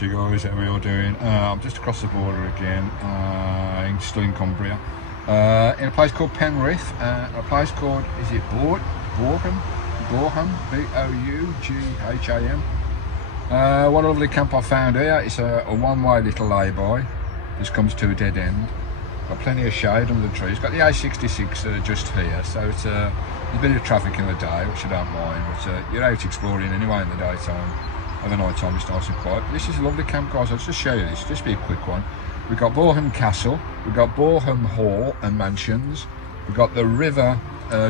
you guys, how are you all doing? I'm just across the border again, still in Cumbria, in a place called Penrith, a place called, is it Brougham, B-O-U-G-H-A-M. What a lovely camp I found here. It's a one-way little lay-by, just comes to a dead end. Got plenty of shade under the trees. Got the A66 just here, so it's a bit of traffic in the day, which I don't mind, but you're out exploring anyway in the daytime. At the night time it's nice and quiet. This is a lovely camp, guys. I'll just show you this, just be a quick one. We've got Brougham Castle, we've got Brougham Hall and Mansions, we've got the river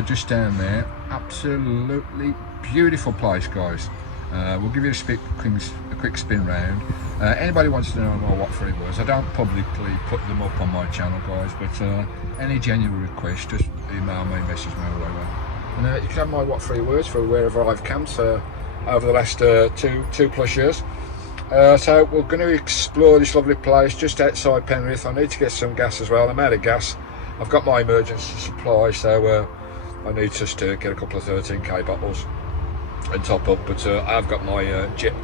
just down there. Absolutely beautiful place, guys. We'll give you a quick spin round. Anybody wants to know more what free words, I don't publicly put them up on my channel, guys, but any genuine request, just email me, message me, or whatever. And you can have my what free words for wherever I've camped over the last two plus years. So we're going to explore this lovely place just outside Penrith. I need to get some gas as well. I'm out of gas. I've got my emergency supply, so I need just to get a couple of 13k bottles and top up, but I've got my jet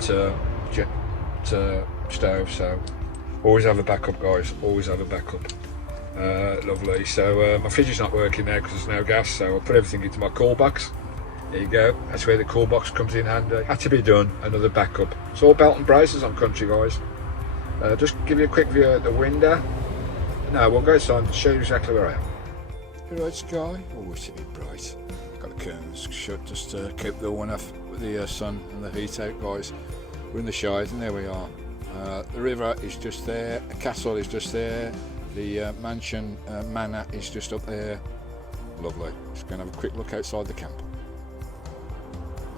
stove, so always have a backup, guys, always have a backup. Lovely. So my fridge is not working now because there's no gas, so I'll put everything into my cool box. There you go, that's where the cool box comes in handy. Had to be done, another backup. It's all belt and braces on country, guys. Just give you a quick view at the window. No, we'll go outside and show you exactly where I am. Right, Skye. Oh, it's a bit bright. Got the curtains shut just to keep the one off with the sun and the heat out, guys. We're in the shires and there we are. The river is just there, the castle is just there, the mansion manor is just up there. Lovely. Just going to have a quick look outside the camp.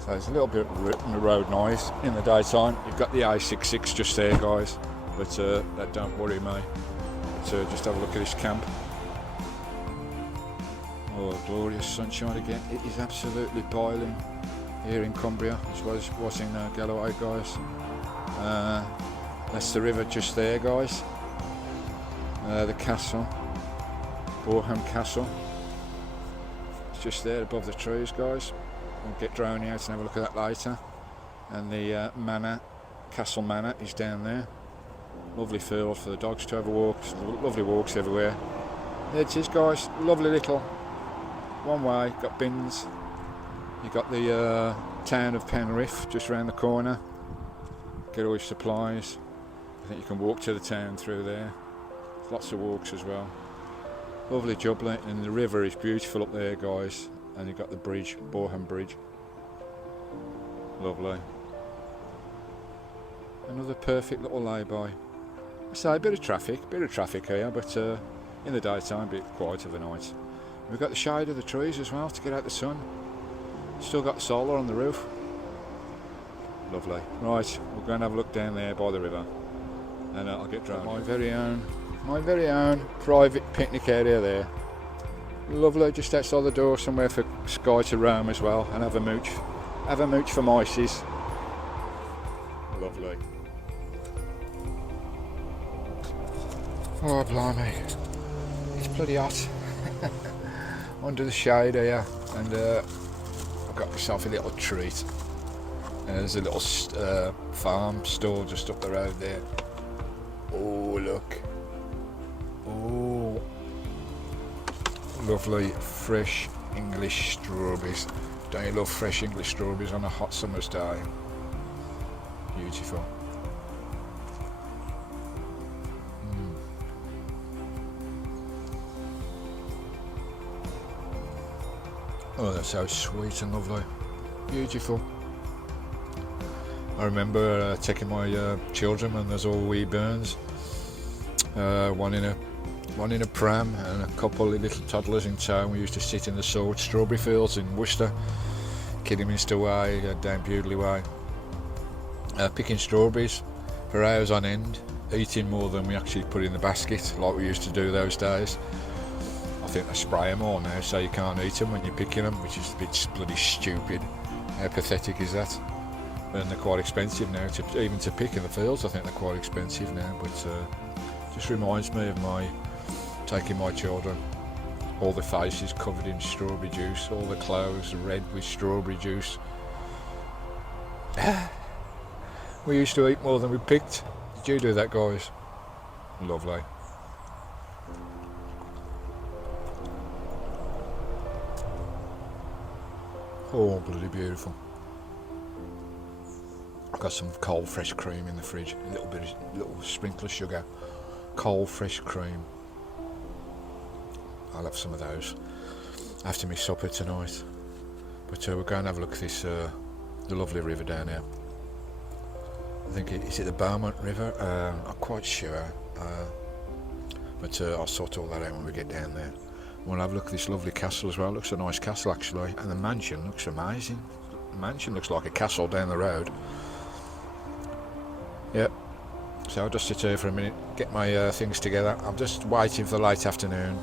So there's a little bit of road noise in the daytime. You've got the A66 just there, guys, but that don't worry me. But just have a look at this camp. Oh, glorious sunshine again. It is absolutely boiling here in Cumbria, as well as what's in Galloway, guys. That's the river just there, guys. The castle, Brougham Castle. It's just there above the trees, guys. We'll get drone out and have a look at that later. And the manor, Castle Manor, is down there. Lovely field for the dogs to have a walk. Lovely walks everywhere. There it is, guys. Lovely little one way. Got bins. You've got the town of Penrith just around the corner. Get all your supplies. I think you can walk to the town through there. Lots of walks as well. Lovely jubbly, and the river is beautiful up there, guys. And you've got the bridge, Brougham Bridge. Lovely. Another perfect little lay-by. So a bit of traffic here, but in the daytime, a bit quiet of the night. We've got the shade of the trees as well to get out the sun. Still got solar on the roof. Lovely. Right, we'll go and have a look down there by the river, and I'll get drone. My very own private picnic area there. Lovely, just outside the door, somewhere for Skye to roam as well and have a mooch for mices. Lovely. Oh blimey, it's bloody hot under the shade here, and I've got myself a little treat. There's a little farm store just up the road there. Oh look, oh, lovely fresh English strawberries. Don't you love fresh English strawberries on a hot summer's day? Beautiful. Oh, that's so sweet and lovely. Beautiful. I remember taking my children when there's all wee burns. One in a pram and a couple of little toddlers in tow. We used to sit in the salt strawberry fields in Worcester, Kidderminster Way, down Bewdley Way, picking strawberries for hours on end, eating more than we actually put in the basket, like we used to do those days. I think they spray them all now, so you can't eat them when you're picking them, which is a bit bloody stupid. How pathetic is that? And they're quite expensive now, even to pick in the fields. I think they're quite expensive now, but just reminds me of taking my children. All the faces covered in strawberry juice, all the clothes red with strawberry juice. We used to eat more than we picked. Did you do that, guys? Lovely. Oh, bloody beautiful. I've got some cold fresh cream in the fridge. A little sprinkle of sugar. Cold fresh cream. I'll have some of those after my supper tonight. But we're going to have a look at this, the lovely river down here. I think is it the Beaumont River? I'm not quite sure. But I'll sort all that out when we get down there. We'll have a look at this lovely castle as well. Looks a nice castle actually, and the mansion looks amazing. The mansion looks like a castle down the road. Yep. So I'll just sit here for a minute, get my things together. I'm just waiting for the late afternoon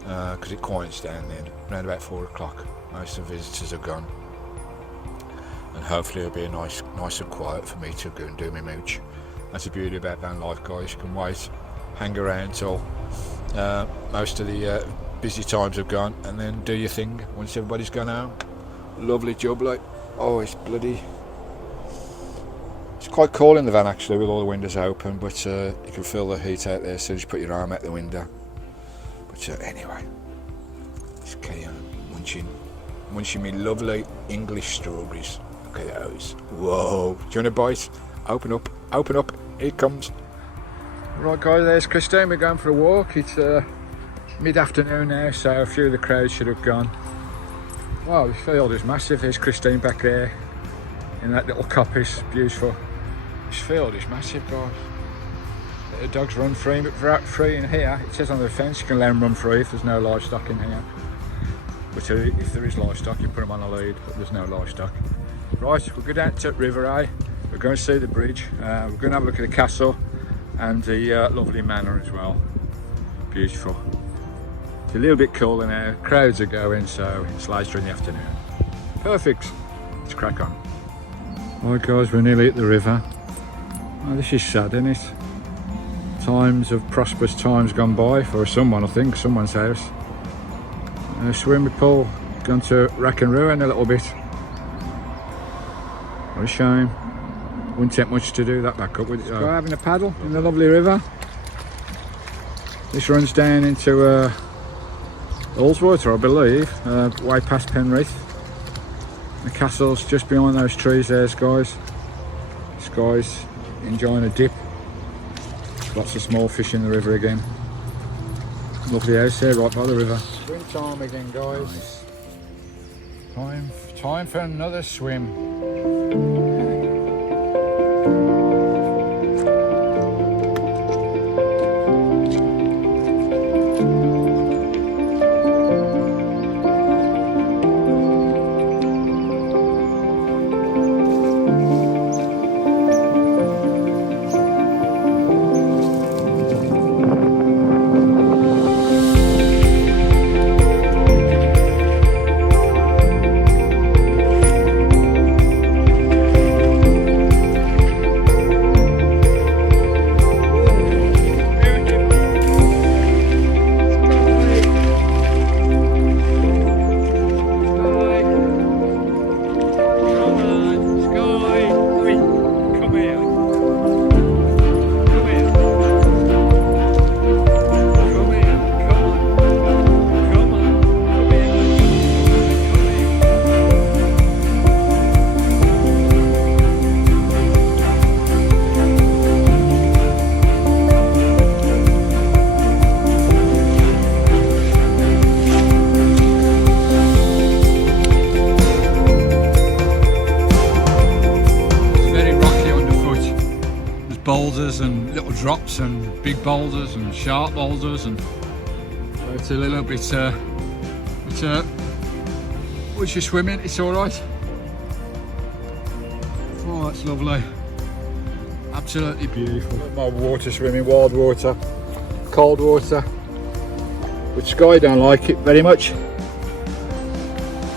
because it quiets down then. Around about 4 o'clock, most of the visitors are gone, and hopefully it'll be a nice and quiet for me to go and do my mooch. That's the beauty about Vanlife, guys. You can wait, hang around till most of the busy times have gone, and then do your thing once everybody's gone home. Lovely job, like. Oh, it's bloody. It's quite cool in the van actually, with all the windows open, but you can feel the heat out there as soon as you put your arm out the window. But anyway, it's Skye munching me lovely English strawberries. Look at those. Whoa! Do you want a bite? Open up, here it comes. Right, guys, there's Christine. We're going for a walk. It's mid-afternoon now, so a few of the crowds should have gone. Wow, this field is massive. There's Christine back there in that little coppice. Beautiful. This field is massive, guys. The dogs run free, but free in here. It says on the fence you can let them run free if there's no livestock in here. But if there is livestock, you put them on a lead, but there's no livestock. Right, we'll go down to River A. We're going to see the bridge. We're going to have a look at the castle and the lovely manor as well. Beautiful. It's a little bit cooler now. Crowds are going, so it's later in the afternoon. Perfect. Let's crack on. Right, guys, we're nearly at the river. Oh, this is sad, isn't it? Times of prosperous times gone by for someone, I think, someone's house. Swimming pool gone to rack and ruin a little bit. What a shame. Wouldn't take much to do that back up, would it? We're having a paddle in the lovely river. This runs down into Allswater, I believe, way past Penrith. The castle's just behind those trees there, guys. Skye's enjoying a dip. Lots of small fish in the river again. Lovely house there, right by the river. Swim time again, guys. Nice. Time for another swim. Boulders and little drops and big boulders and sharp boulders, and so it's a little bit once you're swimming it's all right. Oh, that's lovely, absolutely beautiful. My water swimming, wild water, cold water, but Skye don't like it very much.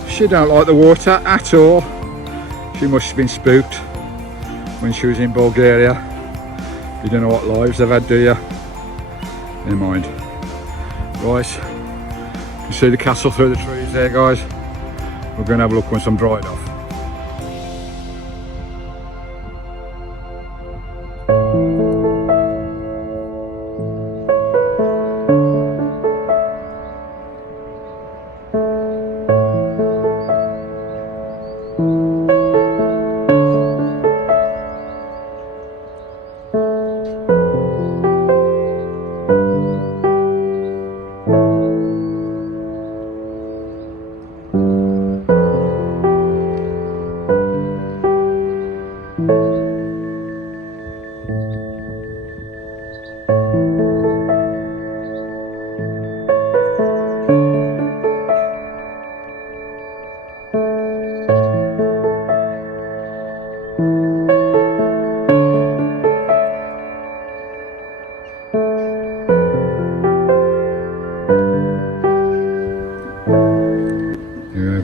She don't like the water at all. She must have been spooked when she was in Bulgaria. You don't know what lives they've had, do you? Never mind. Right, you can see the castle through the trees there, guys. We're going to have a look once I'm dried off.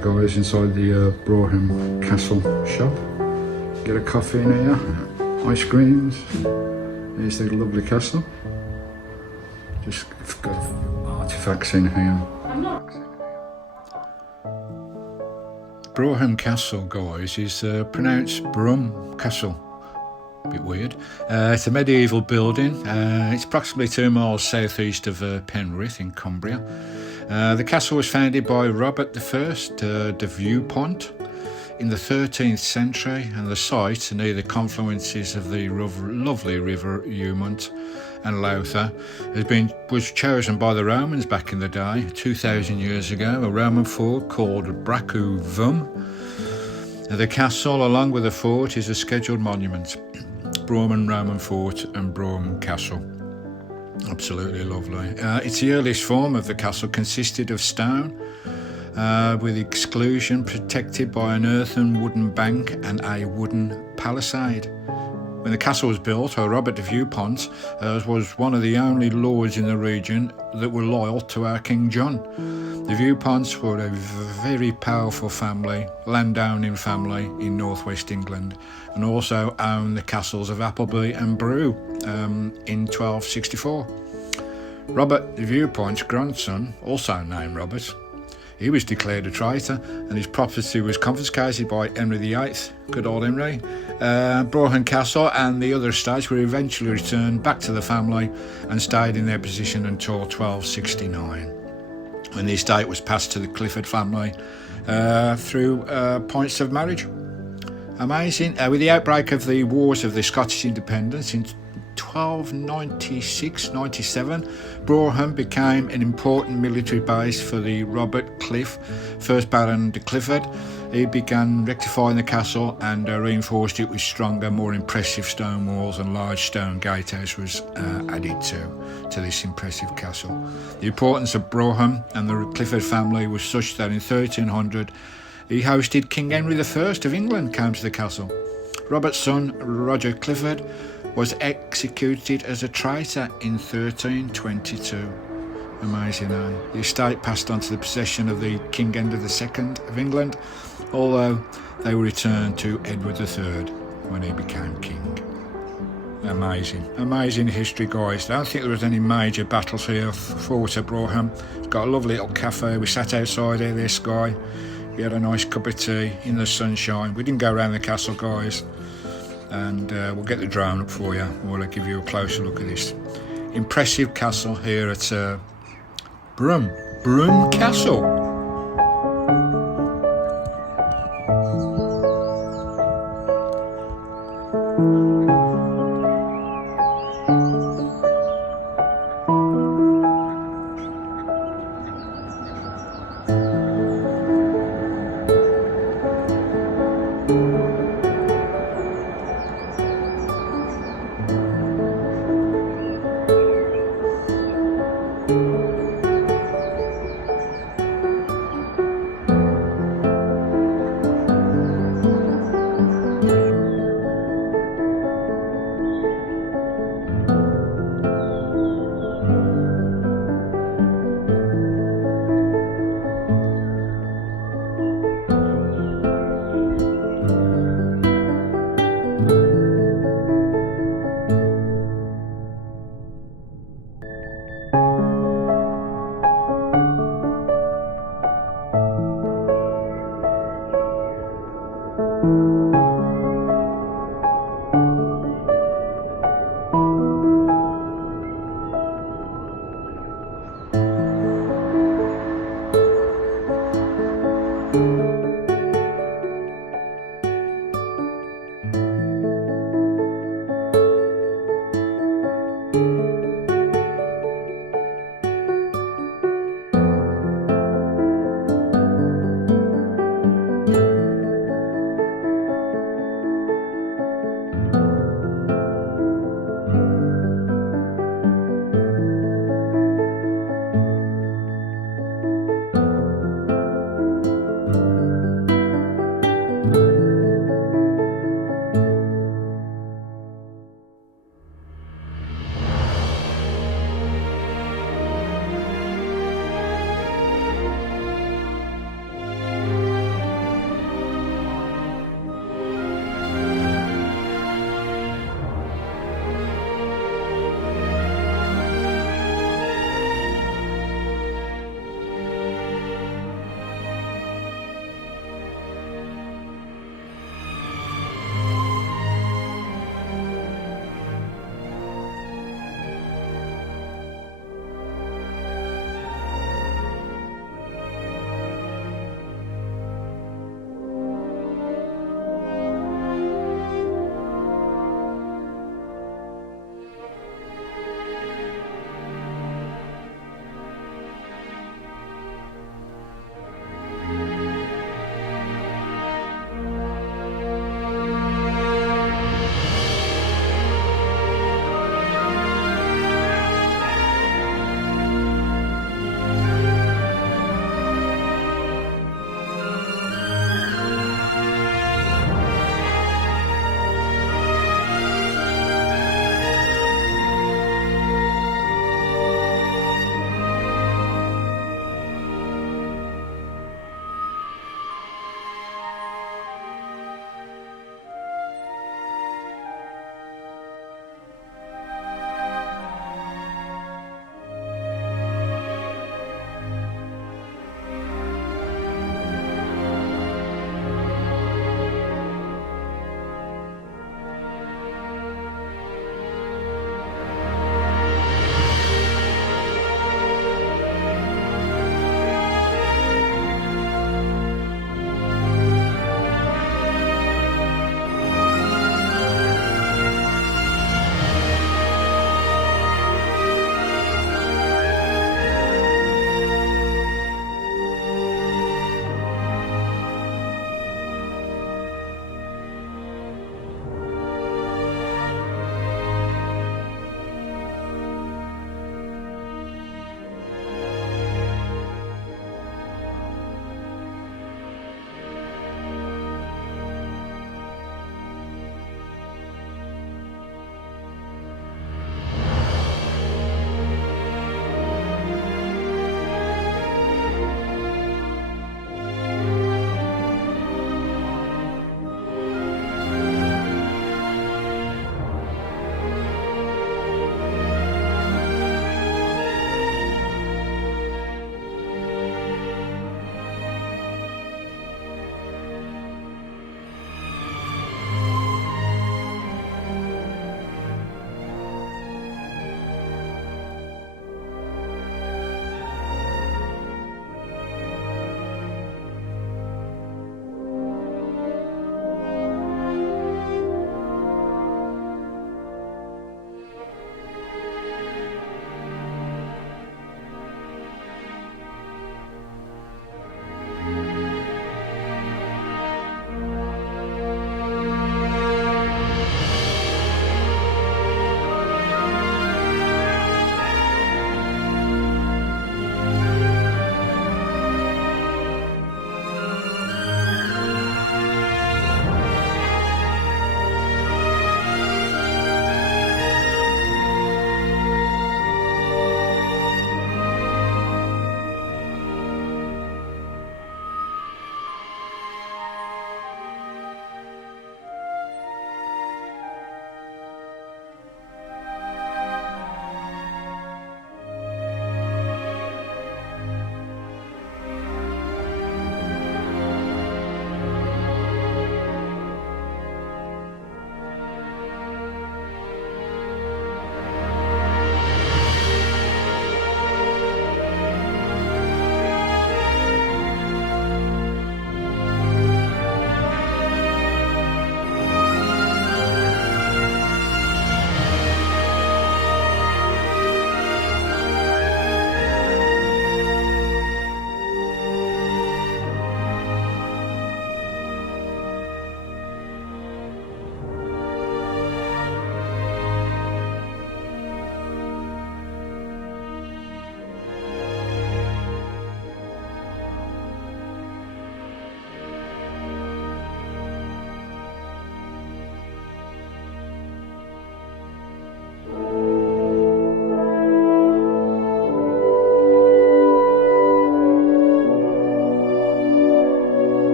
Guys, inside the Brougham Castle shop. Get a coffee in here, ice creams. Here's the lovely castle. Just got artifacts in here. Brougham Castle, guys, is pronounced Brougham Castle. A bit weird. It's a medieval building. It's approximately 2 miles southeast of Penrith in Cumbria. The castle was founded by Robert I de Viewpont in the 13th century, and the site near the confluences of the lovely river Umont and Lowther was chosen by the Romans back in the day, 2,000 years ago. A Roman fort called Brougham. The castle, along with the fort, is a scheduled monument. Brougham Roman Fort and Brougham Castle. Absolutely lovely. It's the earliest form of the castle consisted of stone, with exclusion protected by an earthen wooden bank and a wooden palisade. When the castle was built, Robert de Viewpont was one of the only lords in the region that were loyal to our King John. The Viewponts were a very powerful family, landowning family in northwest England, and also owned the castles of Appleby and Brougham in 1264. Robert de Viewpont's grandson, also named Robert, he was declared a traitor and his property was confiscated by Henry VIII, good old Henry. Brougham Castle and the other estates were eventually returned back to the family and stayed in their position until 1269, when the estate was passed to the Clifford family through points of marriage. Amazing. With the outbreak of the Wars of the Scottish Independence in 1296-97, Brougham became an important military base for the Robert Cliff, 1st Baron de Clifford. He began rectifying the castle and reinforced it with stronger, more impressive stone walls, and large stone gatehouse was added to this impressive castle. The importance of Brougham and the Clifford family was such that in 1300 he hosted King Henry I of England came to the castle. Robert's son, Roger Clifford, was executed as a traitor in 1322. Amazing, eh? The estate passed on to the possession of the King Edward II of England, although they were returned to Edward III when he became king. Amazing history, guys. I don't think there was any major battles here fought at Brougham. It's got a lovely little cafe. We sat outside here, there's Skye. We had a nice cup of tea in the sunshine. We didn't go around the castle, guys, and we'll get the drone up for you. We'll give you a closer look at this impressive castle here at Brougham Castle.